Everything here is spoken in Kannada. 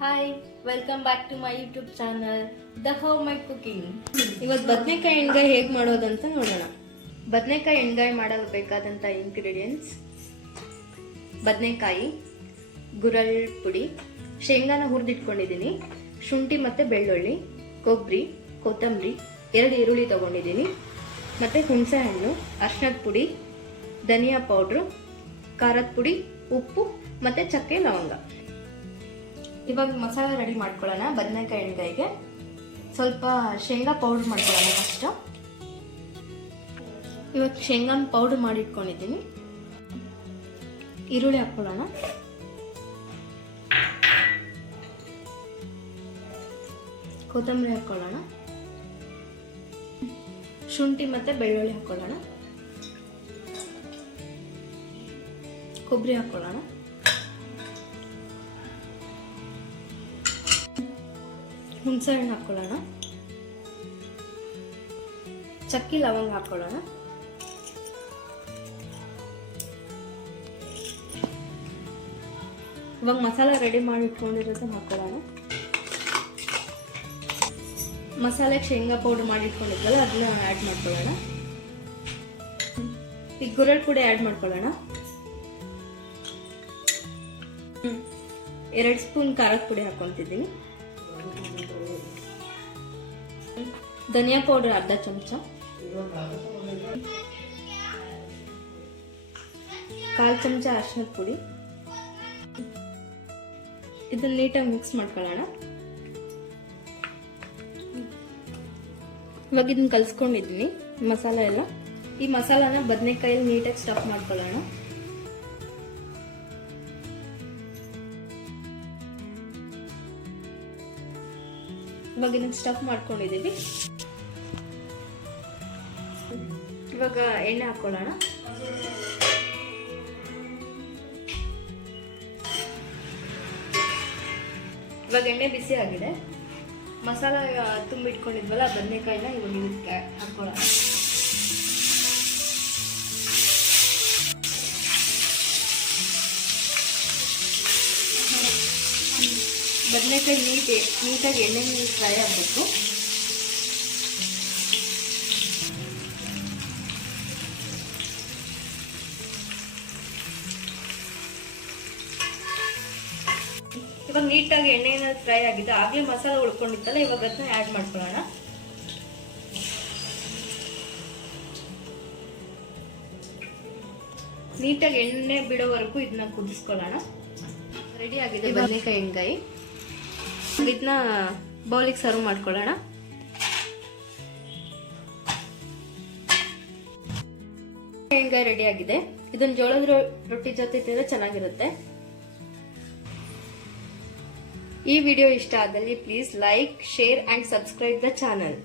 Hi welcome back to my YouTube channel the how my cooking ಇವತ್ತು ಬದನೆಕಾಯಿ ಎಣ್ಗಾಯಿ ಹೇಗೆ ಮಾಡೋದಂತ ನೋಡೋಣ. ಬದನೆಕಾಯಿ ಎಣ್ಗಾಯಿ ಮಾಡಲು ಬೇಕಾದಂಥ ಇಂಗ್ರೀಡಿಯೆಂಟ್ಸ್ ಬದನೆಕಾಯಿ, ಗುರಳ್ ಪುಡಿ, ಶೇಂಗಾನ ಹುರಿದಿಟ್ಕೊಂಡಿದ್ದೀನಿ ಶುಂಠಿ ಮತ್ತು ಬೆಳ್ಳುಳ್ಳಿ ಕೊಬ್ಬರಿ ಕೊತ್ತಂಬರಿ, ಎರಡು ಈರುಳ್ಳಿ ತಗೊಂಡಿದ್ದೀನಿ ಮತ್ತು ಹುಣಸೆಹಣ್ಣು ಅರ್ಶಿನದ ಪುಡಿ, ಧನಿಯಾ ಪೌಡ್ರು, ಖಾರದ ಪುಡಿ, ಉಪ್ಪು ಮತ್ತು ಚಕ್ಕೆ ಲವಂಗ. ಇವಾಗ ಮಸಾಲ ರೆಡಿ ಮಾಡ್ಕೊಳ್ಳೋಣ, ಬದನೆಕಾಯಿ ಎಣ್ಗಾಯಿಗೆ. ಸ್ವಲ್ಪ ಶೇಂಗಾ ಪೌಡ್ರ್ ಮಾಡ್ಕೊಳ್ಳೋಣ ಫಸ್ಟು ಇವಾಗ ಶೇಂಗಾನ ಪೌಡ್ರ್ ಮಾಡಿ ಇಟ್ಕೊಂಡಿದ್ದೀನಿ ಈರುಳ್ಳಿ ಹಾಕ್ಕೊಳ್ಳೋಣ. ಕೊತ್ತಂಬರಿ ಹಾಕ್ಕೊಳ್ಳೋಣ. ಶುಂಠಿ ಮತ್ತೆ ಬೆಳ್ಳುಳ್ಳಿ ಹಾಕ್ಕೊಳ್ಳೋಣ. ಕೊಬ್ಬರಿ ಹಾಕ್ಕೊಳ್ಳೋಣ. ಹುಣಸೆ ಹಣ್ಣು ಹಾಕ್ಕೊಳ್ಳೋಣ ಚಕ್ಕಿ ಲವಂಗ ಹಾಕ್ಕೊಳ್ಳೋಣ ಇವಾಗ ಮಸಾಲ ರೆಡಿ ಮಾಡಿ ಇಟ್ಕೊಂಡಿರೋದು ಹಾಕ್ಕೊಳ್ಳೋಣ ಮಸಾಲೆಗೆ ಶೇಂಗಾ ಪೌಡರ್ ಮಾಡಿ ಇಟ್ಕೊಂಡಿದ್ವಲ್ಲ, ಅದನ್ನ ಆ್ಯಡ್ ಮಾಡ್ಕೊಳ್ಳೋಣ. ಈಗ ಗುರಳ್ ಪುಡಿ ಆ್ಯಡ್ ಮಾಡ್ಕೊಳ್ಳೋಣ. ಎರಡು ಸ್ಪೂನ್ ಖಾರದ ಪುಡಿ ಹಾಕೊತಿದ್ದೀನಿ ಧನಿಯಾ ಪೌಡರ್ ಅರ್ಧ ಚಮಚ. ಕಾಲು ಚಮಚ ಅರಿಶಿನದ ಪುಡಿ. ಇದನ್ನ ನೀಟಾಗಿ ಮಿಕ್ಸ್ ಮಾಡ್ಕೊಳ್ಳೋಣ. ಇವಾಗ ಇದನ್ನ ಕಲ್ಸ್ಕೊಂಡಿದ್ದೀನಿ ಮಸಾಲೆ ಎಲ್ಲ. ಈ ಮಸಾಲಾನ ಬದನೆಕಾಯಲ್ಲಿ ನೀಟಾಗಿ ಸ್ಟಫ್ ಮಾಡ್ಕೊಳ್ಳೋಣ. ಇವಾಗ ಇದನ್ನ ಸ್ಟಫ್ ಮಾಡ್ಕೊಂಡಿದ್ದೀವಿ. ಇವಾಗ ಎಣ್ಣೆ ಹಾಕೊಳ್ಳೋಣ. ಇವಾಗ ಎಣ್ಣೆ ಬಿಸಿ ಆಗಿದೆ ಮಸಾಲ ತುಂಬಿಟ್ಕೊಂಡಿದ್ವಲ್ಲ, ಬದನೆಕಾಯಿನ ಇವಾಗ ಇದಕ್ಕೆ ಹಾಕೊಳ್ಳೋಣ. ಬದನೆಕಾಯಿ ನೀಟ್, ನೀಟಾಗಿ ಎಣ್ಣೆ ಫ್ರೈ ಆಗಬೇಕು. ಇವಾಗ ನೀಟಾಗಿ ಎಣ್ಣೆನ ಫ್ರೈ ಆಗಿದೆ ಆಗಲೇ ಮಸಾಲ ಉಳ್ಕೊಂಡಿತ್ತಲ್ಲ, ಇವಾಗ ಅದನ್ನ ಆ್ಯಡ್ ಮಾಡ್ಕೊಳ್ಳೋಣ. ನೀಟಾಗಿ ಎಣ್ಣೆ ಬಿಡೋವರೆಗೂ ಇದನ್ನ ಕುದಿಸ್ಕೊಳ್ಳೋಣ. ರೆಡಿ ಆಗಿದೆ ಬದನೆಕಾಯಿ ಎಣ್ಗಾಯಿ ಇದನ್ನ ಬೌಲಿಗೆ ಸರ್ವ್ ಮಾಡ್ಕೊಳ್ಳೋಣ. ಶೇಂಗಾ ರೆಡಿ ಆಗಿದೆ. ಇದನ್ನ ಜೋಳದ ರೊಟ್ಟಿ ಜೊತೆ ತಿಂದ್ರೆ ಚೆನ್ನಾಗಿರುತ್ತೆ. ಈ ವಿಡಿಯೋ ಇಷ್ಟ ಆದಲ್ಲಿ please like share and subscribe the channel